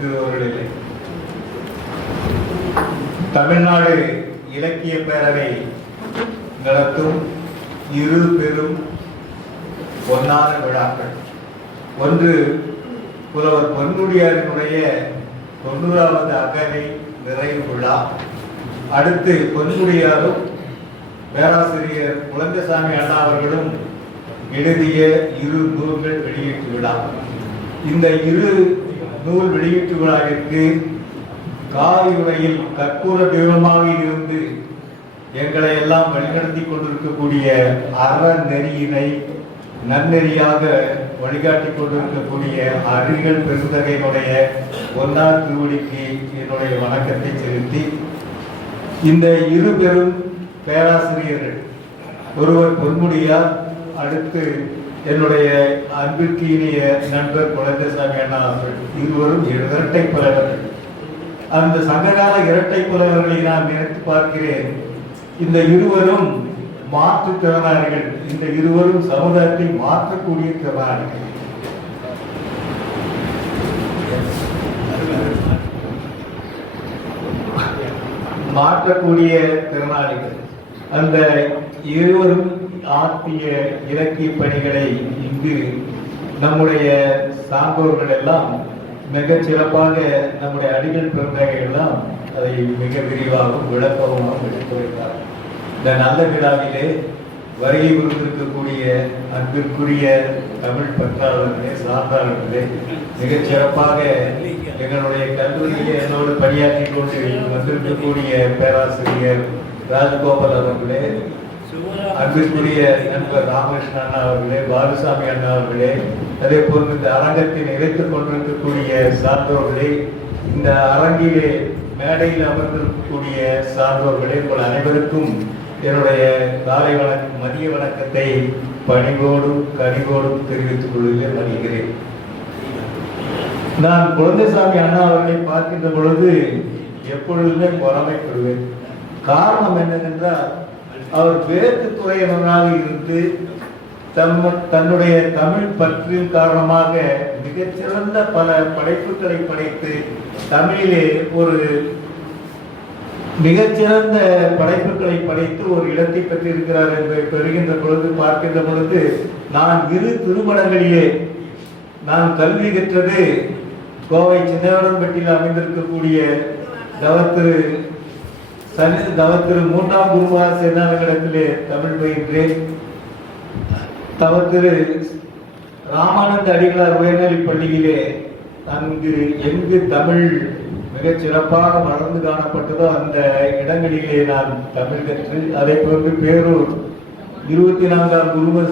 இங்கு தமிழ்நாடு இலக்கிய பேரவை நடத்தும் இரு பெரும் ஒன்னான விழாக்கள். ஒன்று புலவர் பொன்முடியாரினுடைய தொண்ணூறாவது அகவை நிறைவு விழா. அடுத்து பொன்முடியாரும் பேராசிரியர் குழந்தைசாமி அண்ணா அவர்களும் எழுதிய இரு நூல்கள் வெளியீட்டு விழா. இந்த இரு நூல் வெளியீட்டு விழாவிற்கு உரையில் கற்பூர தெய்வமாக இருந்து எங்களை எல்லாம் வழிநடத்தி கொண்டிருக்கக்கூடிய அறநெறியினை நன்னெறியாக வழிகாட்டி கொண்டிருக்கக்கூடிய அறிகள் பெருந்தகையினுடைய ஒன்றாம் திருவடிக்கு என்னுடைய வணக்கத்தை செலுத்தி இந்த இரு பெரும் பேராசிரியர்கள் ஒருவர் பொன்முடியார் அடுத்து என்னுடைய அன்பிற்கு இனிய நண்பர் குழந்தைசாமி அண்ணா அவர்கள் இருவரும் இரட்டை புலவர்கள். அந்த சங்ககால இரட்டை புலவர்களை நான் நினைத்து பார்க்கிறேன். இந்த இருவரும் மாற்றுத்திறனாளிகள் இந்த இருவரும் சமுதாயத்தை மாற்றக்கூடிய திறனாளிகள். மாற்றக்கூடிய திறனாளிகள். அந்த இருவரும் ஆற்றிய இலக்கிய பணிகளை இங்கு நம்முடைய சான்றோர்கள் எல்லாம் மிக சிறப்பாக நம்முடைய அடிகள் பிறந்தவர்கள் எல்லாம் அதை மிக விரிவாகவும் விளக்கமாகவும் எடுத்துரைத்தார் இந்த நல்ல விழாவிலே வருகை கொடுத்திருக்கக்கூடிய அன்பிற்குரிய தமிழ் பற்றாளர்களே சான்றாளர்களே மிகச் சிறப்பாக எங்களுடைய கல்லூரியிலே என்னோடு பணியாற்றி கொண்டு வந்திருக்கக்கூடிய பேராசிரியர் ராஜகோபால் அவர்களே அன்பிற்குரிய நண்பர் ராமகிருஷ்ண அண்ணா அவர்களே பாலசாமி அண்ணா அவர்களே அதே போன்று இந்த அரங்கத்தை நிறைத்துக் கொண்டிருக்கக்கூடிய சார்ந்தவர்களே இந்த அரங்கிலே மேடையில் அமர்ந்திருக்கக்கூடிய சார்ந்தவர்களே உங்கள் அனைவருக்கும் என்னுடைய காலை வணக்கம் மதிய வணக்கத்தை பணிவோடும் கனிவோடும் தெரிவித்துக் கொள்வதில் மகிழ்கிறேன் நான் குழந்தைசாமி அண்ணா அவர்களை பார்க்கின்ற பொழுது எப்பொழுதுமே பொறாமைப்படுவேன். காரணம் என்னவென்றால் அவர் வேற்று துறையினராக இருந்து தம் தன்னுடைய தமிழ் பற்றின் காரணமாக மிகச்சிறந்த பல படைப்புகளை படைத்து தமிழிலே ஒரு மிகச்சிறந்த படைப்புகளை படைத்து ஒரு இடத்தை பெற்றிருக்கிறார் என்பதை பெறுகின்ற பொழுது பார்க்கின்ற பொழுது நான் இரு திருமணங்களிலே நான் கல்வி கற்றது கோவை சின்னவரம்பட்டியில் அமைந்திருக்கக்கூடிய தவத்திரு சனி தவத்திரு மூன்றாம் குருவா சேனாவிடத்திலே தமிழ் பயின்றேன். தவத்திரு ராமானந்த அடிகளார் உயர்நிலைப் பள்ளியிலே அங்கு எங்கு தமிழ் மிகச் சிறப்பாக வளர்ந்து காணப்பட்டதோ அந்த இடங்களிலே நான் தமிழ் கற்று அதை போன்று பேரூர் இருபத்தி நான்காம் குரும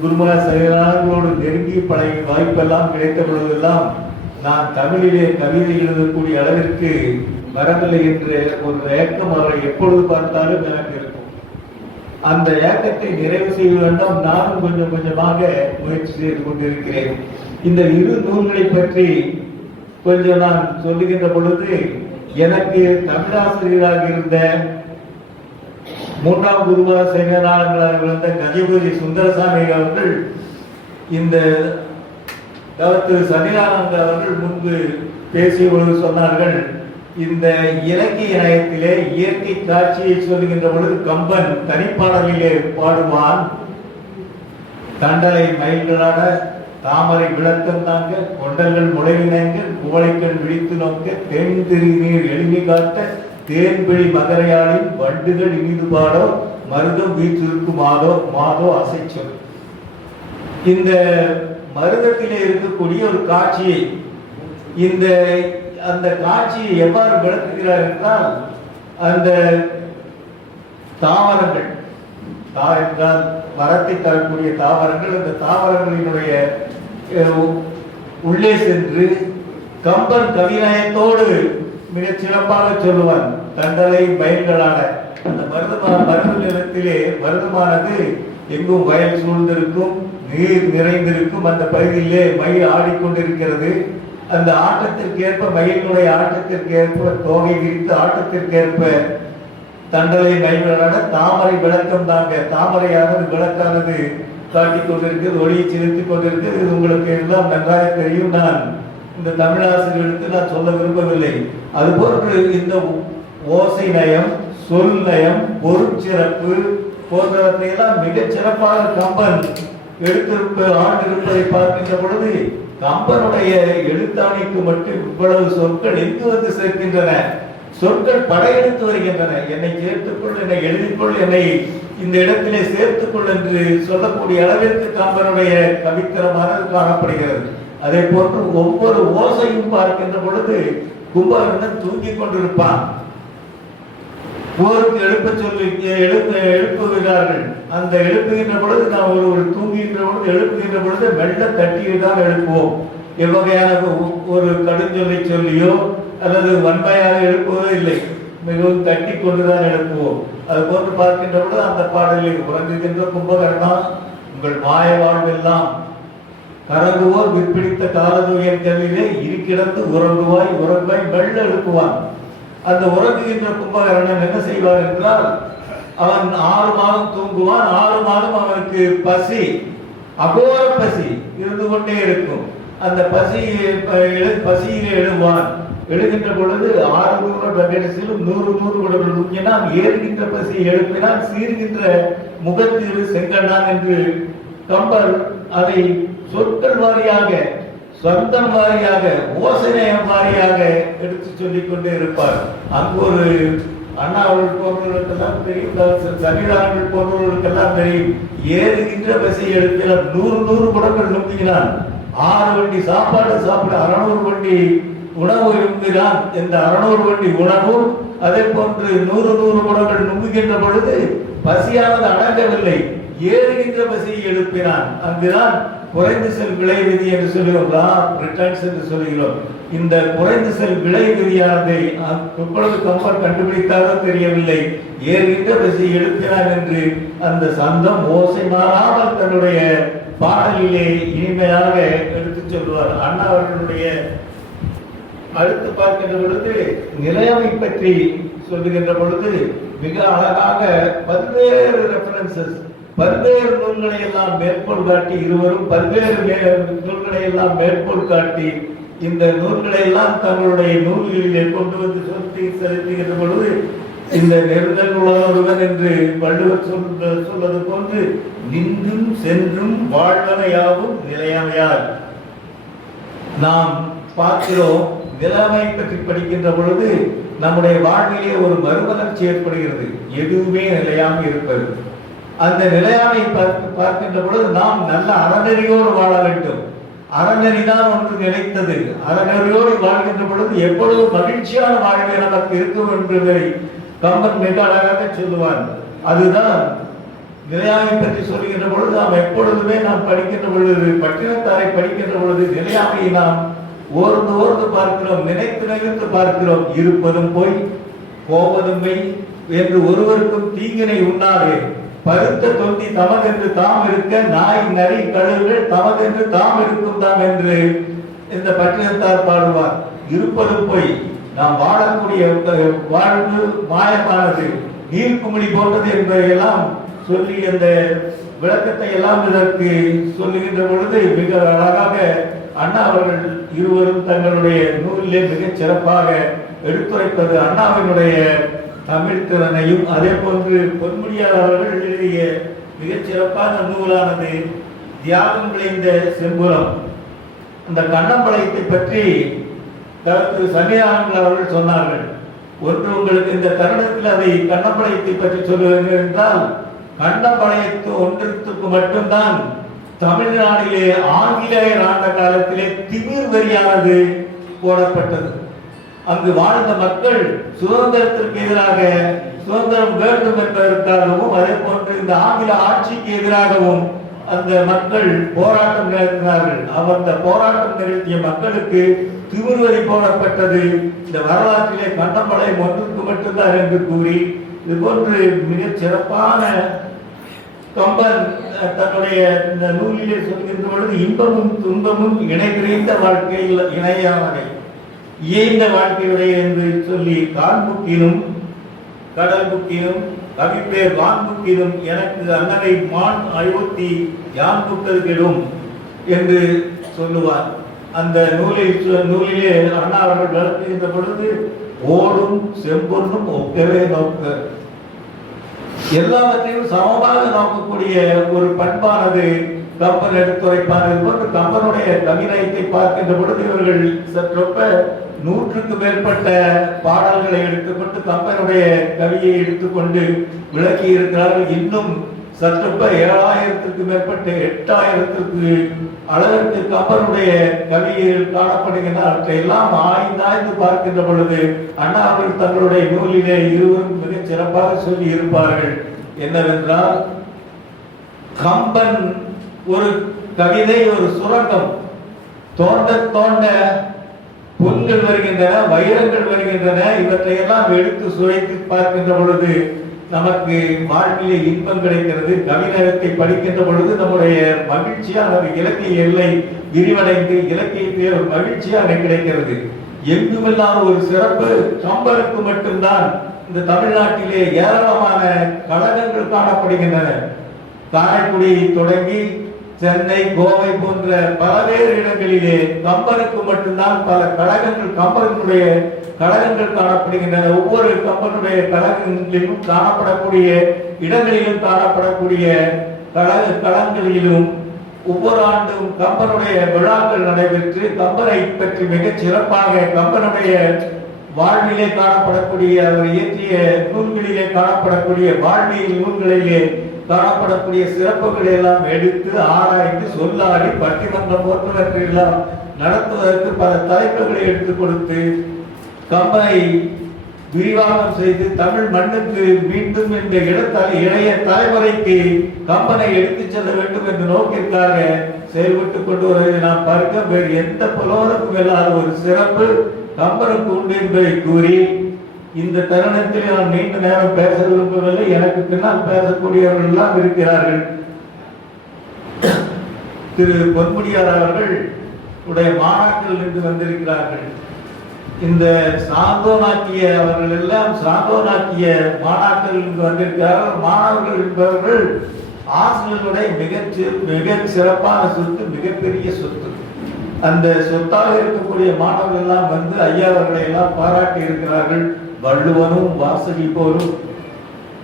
குருமக சைவனாங்களோடு நெருங்கி பழைய வாய்ப்பெல்லாம் கிடைத்த பொழுதெல்லாம் நான் தமிழிலே கவிதை எழுதக்கூடிய அளவிற்கு வரவில்லை என்று ஒரு ஏக்கம் அவரை எப்பொழுது பார்த்தாலும் எனக்கு இருக்கும். அந்த ஏக்கத்தை நிறைவு செய்ய வேண்டும் நானும் கொஞ்சம் கொஞ்சமாக முயற்சி செய்து கொண்டிருக்கிறேன். இந்த இரு நூல்களை பற்றி கொஞ்சம் நான் சொல்லுகின்ற பொழுது எனக்கு தமிழாசிரியராக இருந்த மூன்றாம் குருவார சேகராளங்களாக இருந்த கஜபதி சுந்தரசாமி அவர்கள் இந்த திரு சன்னிதானந்த அவர்கள் முன்பு பேசிய பொழுது சொன்னார்கள் இந்த இலக்கிய நயத்திலே இயற்கை காட்சியை சொல்லுகின்ற பொழுது கம்பன் தனிப்பாடலிலே பாடுவான். தண்டலை மயில்களாட தாமரை விளக்கம் தாங்க கொண்டல்கள் முளைவினங்க குவளைக்கண் விழித்து நோக்க தேன் திரு நீர் எளிமை காட்ட தேன்பிழி மகரையாளின் வண்டுகள் இனிது பாடோ மருதம் வீற்றிருக்கு மாதோ மாதோ அசைச்சொல் இந்த மருதத்திலே இருக்கக்கூடிய ஒரு காட்சியை இந்த அந்த காட்சியை எவ்வாறு விளக்குகிறார் என்றால் அந்த தாவரங்கள் தா என்றால் மரத்தை தரக்கூடிய தாவரங்கள் அந்த தாவரங்களினுடைய உள்ளே சென்று கம்பன் கவிநயத்தோடு மிகச் சிறப்பாக சொல்லுவான் தண்டலை பயன்களான அந்த மருதமான மருத நிலத்திலே மருதமானது எங்கும் வயல் சூழ்ந்திருக்கும் நீர் நிறைந்திருக்கும் அந்த பகுதியிலே மயில் ஆடிக்கொண்டிருக்கிறது. அந்த ஆட்டத்திற்கேற்ப மயிலினுடைய ஆட்டத்திற்கேற்ப தோகை விரித்து ஆட்டத்திற்கேற்ப தண்டலை கைவிடாத தாமரை விளக்கம் தாங்க. தாமரையானது விளக்கானது காட்டிக் கொண்டிருக்கிறது ஒளியை செலுத்திக் கொண்டிருக்கிறது இது உங்களுக்கு எல்லாம் நன்றாக தெரியும். நான் இந்த தமிழாசிரியர்களுக்கு நான் சொல்ல விரும்பவில்லை. அதுபோன்று இந்த ஓசை நயம் சொல் நயம் பொருட்சிறப்பு போன்றவற்றையெல்லாம் மிகச் சிறப்பாக கம்பன் எடுத்திருப்ப ஆண்டிருப்பதை பார்க்கின்ற பொழுது கம்பனுடைய எழுத்தாணிக்கு மட்டும் இவ்வளவு சொற்கள் எங்கு வந்து சேர்க்கின்றன? சொற்கள் படையெடுத்து வருகின்றன. என்னை சேர்த்துக்கொள் என்னை எழுதிக்கொள் என்னை இந்த இடத்திலே சேர்த்துக்கொள் என்று சொல்லக்கூடிய அளவிற்கு கம்பனுடைய கவித்திரமானது காணப்படுகிறது. அதே போன்று ஒவ்வொரு ஓசையும் பார்க்கின்ற பொழுது கும்பகர்ணன் தூங்கிக் கொண்டிருப்பான். போருக்கு எழுப்ப சொல்லி எழுப்ப எழுப்புகிறார்கள். அந்த எழுப்புகின்ற பொழுது நாம் ஒரு ஒரு தூங்குகின்ற பொழுது எழுப்புகின்ற பொழுது மெல்ல தட்டியில் தான் எழுப்புவோம். எவ்வகையான ஒரு கடுஞ்சொல்லை சொல்லியோ அல்லது வன்மையாக எழுப்புவதோ இல்லை. மிகவும் தட்டி கொண்டுதான் எழுப்புவோம். அது போன்று பார்க்கின்ற பொழுது அந்த பாடலில் உறங்குகின்ற கும்பகர்ணா உங்கள் மாய வாழ்வெல்லாம் கரங்குவோர் விற்பிடித்த காலதுயர் கல்வியிலே இருக்கிடந்து உறங்குவாய் உறங்குவாய் மெல்ல எழுப்புவான். அந்த உறங்குகின்ற கும்பகர்ணன் என்ன செய்வார் என்றால் அவன் ஆறு மாதம் தூங்குவான் ஆறு மாதம் அவனுக்கு பசி அகோர பசி இருந்து கொண்டே இருக்கும். அந்த பசி பசியிலே எழுவான். எழுகின்ற பொழுது ஆறு நூறு கடைசியிலும் நூறு நூறு குடங்கள். தூங்கினான் ஏறுகின்ற பசி எழுப்பினால் சீர்கின்ற முகத்திரு செங்கண்ணான் என்று கம்பர் அதை சொற்கள் வாரியாக சொந்தம் வாரியாக ஓசனையம் வாரியாக எடுத்து சொல்லிக் கொண்டே இருப்பார். அங்கு ஒரு அண்ணா அவர்கள் போன்றவர்களுக்கெல்லாம் தெரியும் சன்னிதானங்கள் போன்றவர்களுக்கெல்லாம் தெரியும். ஏறுகின்ற பசி எழுப்பினார் நூறு நூறு குடங்கள் நுங்கினான் ஆறு வண்டி சாப்பாடு சாப்பிட அறநூறு வண்டி உணவு உண்கிறான் இந்த அறநூறு வண்டி உணவும் அதே போன்று நூறு நூறு குடங்கள் நுங்குகின்ற பொழுது பசியானது அடங்கவில்லை. ஏறுகின்ற பசியை எழுப்பினான். அங்குதான் குறைந்து செல் விலை விதி என்று சொல்கிறோம். ரிட்டர்ன்ஸ் என்று சொல்கிறோம். இந்த குறைந்து செல் விலை விதியானதை எப்பொழுது கம்பர் கண்டுபிடித்தாரோ தெரியவில்லை. ஏறுகின்ற பசியை எழுப்பினான் என்று அந்த சந்தம் ஓசை மாறாமல் தன்னுடைய பாடலிலே இனிமையாக எடுத்துச் சொல்வார். அண்ணா அவர்களுடைய அடுத்து பார்க்கின்ற பொழுது நிலையமை பற்றி சொல்லுகின்ற பொழுது மிக அழகாக பல்வேறு ரெஃபரன்சஸ் பல்வேறு நூல்களை எல்லாம் மேற்கோள் காட்டி இருவரும் பல்வேறு நூல்களை எல்லாம் மேற்கோள் காட்டி இந்த நூல்களை எல்லாம் தங்களுடைய நூல்களிலே கொண்டு வந்து சொத்தி செலுத்துகின்ற பொழுது இந்த நெருங்கல் உலகொருவன் என்று வள்ளுவர் சொல்ற சொல்வது போன்று நின்றும் சென்றும் வாழ்வனையாவும் நிலையமையார் நாம் பார்க்கிறோம் நிலைமை பற்றி படிக்கின்ற பொழுது நம்முடைய வாழ்விலே ஒரு மறுமலர்ச்சி ஏற்படுகிறது. எதுவுமே நிலையாமல் இருப்பது. அந்த நிலையாமை பார்க்க- பார்க்கின்ற பொழுது நாம் நல்ல அறநெறியோடு வாழ வேண்டும். அறநெறி தான் ஒன்று நிலைத்தது. அறநெறியோடு வாழ்கின்ற பொழுது எப்பொழுது மகிழ்ச்சியான வாழ்வை நமக்கு இருக்கும் என்பதை கம்பன் மிக அழகாக சொல்லுவான் அதுதான் நிலையாமை பற்றி சொல்லுகின்ற பொழுது நாம் எப்பொழுதுமே நாம் படிக்கின்ற பொழுது பட்டினத்தாரை படிக்கின்ற பொழுது நிலையாமையை நாம் ஓர்ந்து ஓர்ந்து பார்க்கிறோம் நினைத்து நினைத்து பார்க்கிறோம். இருப்பதும் போய் போவதும் மெய் என்று ஒருவருக்கும் தீங்கினை உண்ணாதே. பருத்த தொந்தி தமதென்று தாம் இருக்க நாய் நரி கழுகுகள் தமதென்று தாம் இருக்கும் தாம் என்று இந்த பட்டினத்தார் பாடுவார். இருப்பதும் போய் நாம் வாழக்கூடிய வாழ்வு மாயமானது. நீர்க்குமிழி போன்றது என்பதையெல்லாம் சொல்லி அந்த விளக்கத்தை எல்லாம் இதற்கு சொல்லுகின்ற பொழுது மிக அழகாக அண்ணா அவர்கள் இருவரும் தங்களுடைய நூலிலே மிகச் சிறப்பாக எடுத்துரைப்பது அண்ணாவினுடைய தமிழ் திறனையும் அதே போன்று பொன்முடியார் எழுதிய மிகச் சிறப்பான நூலானது தியாகம் விளைந்த செம்புரம். அந்த கண்ணம்பளையத்தை பற்றி கருத்து சமீரானங்கள் அவர்கள் சொன்னார்கள். ஒன்று உங்களுக்கு இந்த தருணத்தில் அதை கண்ணம்பளையத்தை பற்றி சொல்லுவீர்கள் என்றால் கண்ணம்பளையத்து ஒன்றுத்துக்கு மட்டும்தான் தமிழ்நாட்டிலே ஆங்கிலேயர் ஆண்ட காலத்திலே திமிர் வரியானது போடப்பட்டது. அங்கு வாழ்ந்த மக்கள் சுதந்திரத்திற்கு எதிராக சுதந்திரம் வேண்டும் என்பதற்காகவும் அதே போன்று இந்த ஆங்கில ஆட்சிக்கு எதிராகவும் அந்த மக்கள் போராட்டம் நடத்தினார்கள். அவர் அந்த போராட்டம் நிகழ்த்திய மக்களுக்கு திமிர்வரி போடப்பட்டது. இந்த வரலாற்றிலே கண்ணம்பாளையம் ஒன்றுக்கு மட்டும்தான் என்று கூறி இது போன்று மிகச் சிறப்பான கம்பன் தன்னுடைய இந்த நூலிலே சொல்கின்ற பொழுது இன்பமும் துன்பமும் இணை வாழ்க்கையில் இணையானவை. இயைந்த வாழ்க்கையுடைய என்று சொல்லி காண்புக்கினும் கடல் புக்கினும் கவிப்பேர் வான்புக்கினும் எனக்கு அன்னனை மான் அயோத்தி யான் புக்கல் கெடும் என்று சொல்லுவார். அந்த நூலில் நூலிலே அண்ணா அவர்கள் விளக்குகின்ற பொழுது ஓடும் செம்பொருளும் ஒக்கவே நோக்க. எல்லாவற்றையும் சமமாக நோக்கக்கூடிய ஒரு பண்பானது கம்பன் எடுத்துரைப்பார் போன்று கம்பனுடைய கவிநயத்தை பார்க்கின்ற பொழுது இவர்கள் சற்றொப்ப நூற்றுக்கு மேற்பட்ட பாடல்களை எடுத்துக்கொண்டு கம்பனுடைய கவியை எடுத்துக்கொண்டு விளக்கி இருக்கிறார்கள். இன்னும் சற்றொப்ப ஏழாயிரத்துக்கு மேற்பட்ட எட்டாயிரத்துக்கு அளவிற்கு கம்பனுடைய கவியில் காணப்படுகின்ற எல்லாம் ஆய்ந்து ஆய்ந்து பார்க்கின்ற பொழுது அண்ணா அவர்கள் தங்களுடைய நூலிலே இருவரும் மிகச் சிறப்பாக சொல்லி இருப்பார்கள் என்னவென்றால் கம்பன் ஒரு கவிதை ஒரு சுரங்கம். தோண்ட தோண்ட புண்கள் வருகின்றன வைரங்கள் வருகின்றன. இவற்றையெல்லாம் எடுத்து சுவைத்து பார்க்கின்ற பொழுது நமக்கு வாழ்விலே இன்பம் கிடைக்கிறது. கவிநயத்தை படிக்கின்ற பொழுது நம்முடைய மகிழ்ச்சியானது இலக்கிய எல்லை விரிவடைந்து இலக்கியத்தில் ஒரு மகிழ்ச்சியாக கிடைக்கிறது. எங்குமெல்லாம் ஒரு சிறப்பு கம்பருக்கு மட்டும்தான் இந்த தமிழ்நாட்டிலே ஏராளமான கழகங்கள் காணப்படுகின்றன. காரைக்குடியை தொடங்கி சென்னை கோவை போன்ற பல்வேறு இடங்களிலே கம்பனுக்கு மட்டும்தான் பல கழகங்கள் கம்பனுடைய கழகங்கள் காணப்படுகின்றன. ஒவ்வொரு கம்பனுடைய கழகங்களிலும் காணப்படக்கூடிய இடங்களிலும் காணப்படக்கூடிய கழக களங்களிலும் ஒவ்வொரு ஆண்டும் கம்பனுடைய விழாக்கள் நடைபெற்று கம்பனை பற்றி மிகச் சிறப்பாக கம்பனுடைய வாழ்விலே காணப்படக்கூடிய அவர் இயற்றிய நூல்களிலே காணப்படக்கூடிய வாழ்வியல் நூல்களிலே காணப்படக்கூடிய சிறப்புகளை எல்லாம் எடுத்து ஆராய்ந்து சொல்லாடி பட்டிமன்றம் போன்றவற்றை எல்லாம் நடத்துவதற்கு பல தலைப்புகளை எடுத்துக் கொடுத்து கம்பனை விரிவாகம் செய்து தமிழ் மண்ணுக்கு மீண்டும் இந்த இடத்தலை இளைய தலைமுறைக்கு கம்பனை எடுத்துச் செல்ல வேண்டும் என்ற நோக்கிற்காக செயல்பட்டு கொண்டு வருவதை நாம் பார்க்க வேறு எந்த புலவருக்கும் இல்லாத ஒரு சிறப்பு கம்பனுக்கு உண்டு என்பதை கூறி இந்த தருணத்தில் நான் நீண்ட நேரம் பேச விரும்பவில்லை எனக்கு பின்னால் பேசக்கூடியவர்கள் எல்லாம் இருக்கிறார்கள். திரு பொன்முடியார் அவர்கள் உடைய மாணாக்கள் இன்று வந்திருக்கிறார்கள். இந்த சாந்தோனாக்கிய அவர்கள் எல்லாம் சாந்தோனாக்கிய மாணாக்கள் இங்கு வந்திருக்கிறார்கள். மாணவர்கள் என்பவர்கள் ஆசிரியர்களுடைய மிகச்சி மிக சிறப்பான சொத்து மிகப்பெரிய சொத்து. அந்த சொத்தாக இருக்கக்கூடிய மாணவர்கள் எல்லாம் வந்து ஐயா அவர்களை எல்லாம் பாராட்டி இருக்கிறார்கள். வள்ளுவனும் வாசகிப்போரும் போலும்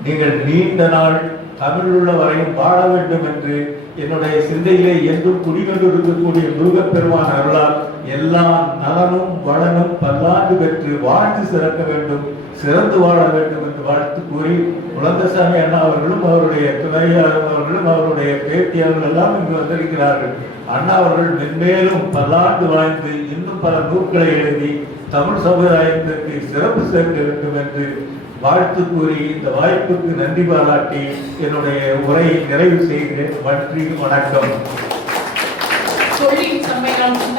நீங்கள் நீண்ட நாள் தமிழ் உள்ள வரையும் வாழ வேண்டும் என்று என்னுடைய சிந்தையிலே என்றும் குடிகொண்டிருக்கக்கூடிய முருகப்பெருமான் அருளால் எல்லா நலனும் வளனும் பல்லாண்டு பெற்று வாழ்த்து சிறக்க வேண்டும் சிறந்து வாழ வேண்டும் என்று வாழ்த்து கூறி குழந்தசாமி அண்ணா அவர்களும் அவருடைய துணையாளர் அவர்களும் அவருடைய பேத்தியவர்கள் எல்லாம் இங்கு வந்திருக்கிறார்கள். அண்ணா அவர்கள் மென்மேலும் பல்லாண்டு வாழ்ந்து இன்னும் பல நூல்களை எழுதி தமிழ் சமுதாயத்திற்கு சிறப்பு சேர்க்க வேண்டும் என்று வாழ்த்து கூறி இந்த வாய்ப்புக்கு நன்றி பாராட்டி என்னுடைய உரையை நிறைவு செய்கிறேன். நன்றி வணக்கம். தொழில் சம்மேளனம்